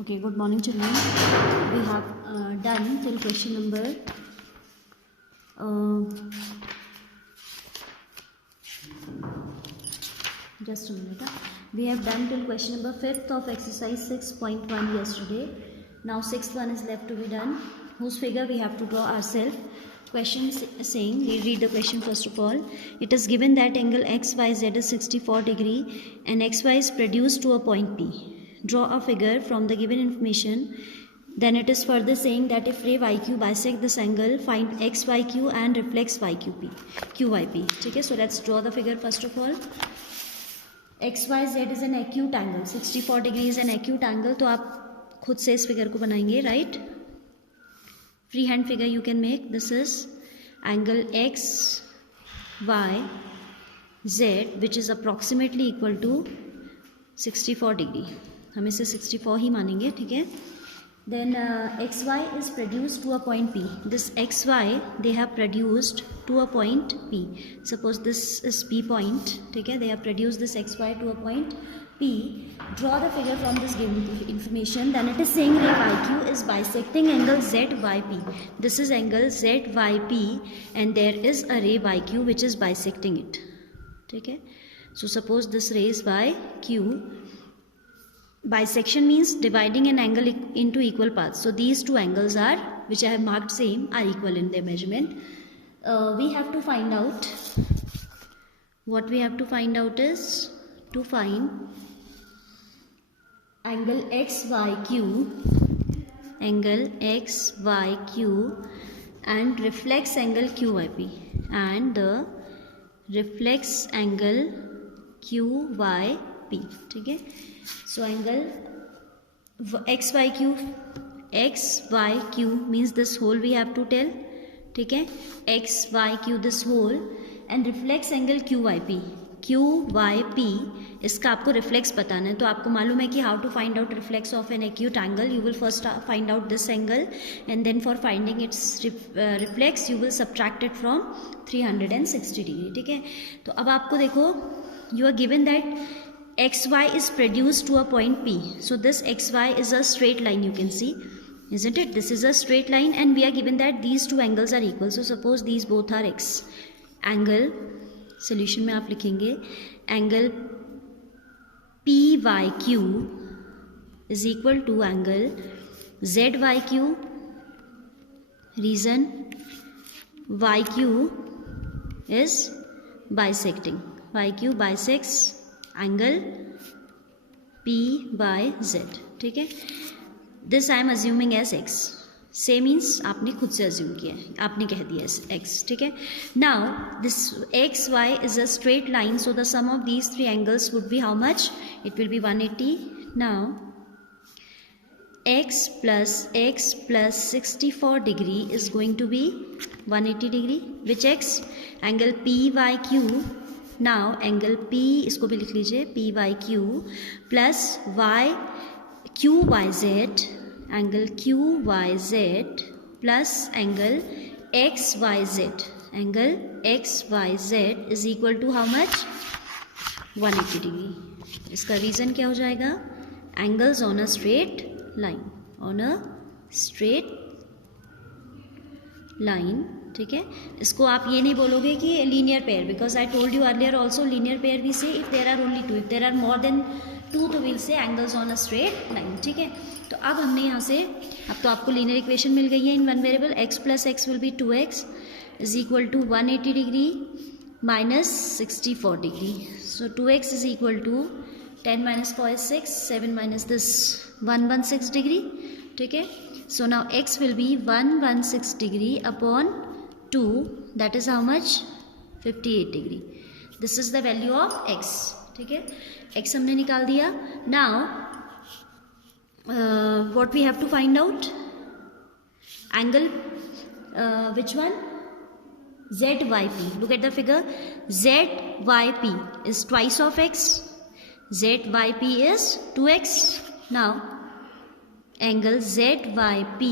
Okay, good morning children. We have done till question number just a minute. We have done till question number 5th of exercise 6.1 yesterday. Now 6th one is left to be done, whose figure we have to draw ourselves. Question saying, we read the question first of all. It is given that angle XYZ is 64 degree and XY is produced to a point P. Draw a figure from the given information. Then it is further saying that if ray YQ bisect this angle, find XYQ and reflects YQP, QYP. Okay, so let's draw the figure first of all. XYZ is an acute angle, 64 degree is an acute angle. तो आप खुद से इस figure को बनाएंगे, right? Free hand figure you can make. This is angle X, Y, Z, which is approximately equal to 64 degree. हम इसे 64 ही मानेंगे, ठीक है? Then XY is produced to a point P. This XY they have produced to a point P. Suppose this is P point, ठीक है? They have produced this XY to a point P. Draw the figure from this given information. Then it is saying ray YQ is bisecting angle ZYP. This is angle ZYP and there is a ray YQ which is bisecting it. ठीक है? So suppose this ray is YQ. Bisection means dividing an angle into equal parts. So these two angles are, which I have marked same, are equal in their measurement. We have to find out, what we have to find out is to find angle XYQ and reflex angle QYP and the reflex angle QYP. ठीक है? So angle XYQ means this whole we have to tell, ठीक है? XYQ this whole and reflex angle QYP इसका आपको reflex बताना है. तो आपको मालूम है कि how to find out reflex of an acute angle. You will first find out this angle and then for finding its reflex you will subtract it from 360 degree. ठीक है? तो अब आपको देखो, you are given that XY is produced to a point P. So this XY is a straight line, you can see, isn't it? This is a straight line and we are given that these two angles are equal. So suppose these both are X. Angle, solution में आप लिखेंगे, angle PYQ is equal to angle ZYQ. Reason, YQ is bisecting. YQ bisects angle P by Z. ठीक है? This I am assuming as X. Say means आपने खुद से assume किया है, आपने कह दिया X. ठीक है? Now this XY is a straight line, so the sum of these three angles would be how much? It will be 180. Now X plus 64 degree is going to be 180 degree. Which X? Angle PYQ. Now angle P इसको भी लिख लीजिए, PYQ plus QYZ, angle QYZ plus angle XYZ. Angle XYZ is equal to how much? 180 degree. इसका reason क्या हो जाएगा? Angles on a straight line. On a straight line. ठीक है? इसको आप ये नहीं बोलोगे कि linear pair, because I told you earlier also linear pair we say if there are only two. If there are more than two तो will say angles on a straight line. ठीक है? तो अब हमने यहाँ से, अब तो आपको लीनियर इक्वेशन मिल गई है in one variable. x plus x will be 2x is equal to 180 degree minus 64 degree. So 2x is equal to 10 minus 4 is 6, 7 minus this 116 degree. ठीक है? So now x will be 116 degree upon 2, that is how much? 58 degree. This is the value of x. ठीक है? x हमने निकाल दिया. Now what we have to find out? Angle which one? ZYP. Look at the figure. ZYP is twice of x. ZYP is 2x. Now angle ZYP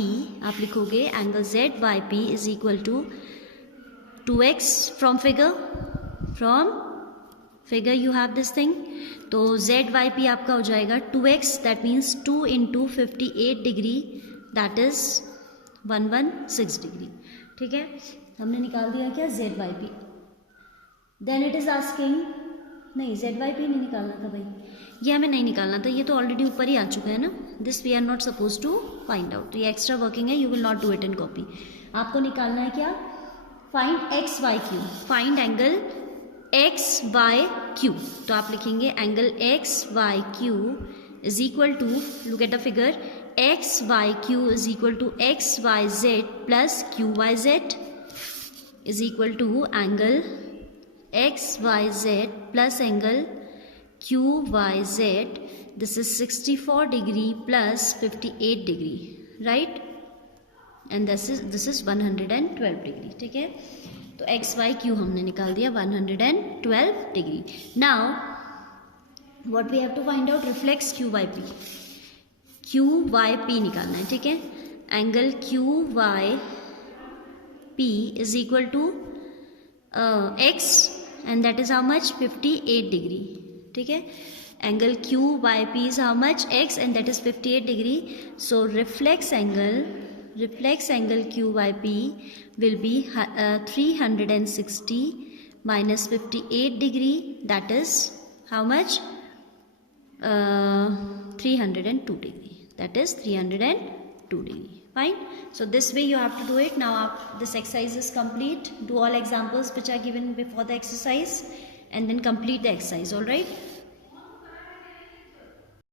आप लिखोगे, angle ZYP is equal to 2x from figure you have this thing, तो Z Y P आपका हो जाएगा 2x, that means 2 into 58 degree, that is 116 degree. ठीक है, हमने निकाल दिया क्या Z Y P. Then it is asking, नहीं जेड वाई पी नहीं निकालना था भाई, ये हमें नहीं निकालना था, ये तो ऑलरेडी ऊपर ही आ चुका है ना. This we are not suppose to find out, ये एक्स्ट्रा वर्किंग है, you will not do it in copy. आपको निकालना है क्या, find X Y Q, find angle X Y Q. तो आप लिखेंगे angle X Y Q is equal to, look at the figure, X Y Q is equal to X Y Z plus Q Y Z is equal to angle X Y Z plus angle Q Y Z. This is 64 degree plus 58 degree, right, and this is 112 degree. ठीक है, तो x Y Q हमने निकाल दिया 112 degree. Now what we have to find out, reflex Q Y P, Q Y P निकालना है. ठीक है, angle Q Y P is equal to x and that is how much, 58 degree. ठीक है, angle Q Y P is how much, x and that is 58 degree. So reflex angle Q Y P will be 360 minus 58 degree, that is how much, 302 degree, that is 302 degree. Fine, so this way you have to do it. Now this exercise is complete. Do all examples which are given before the exercise and then complete the exercise. All right.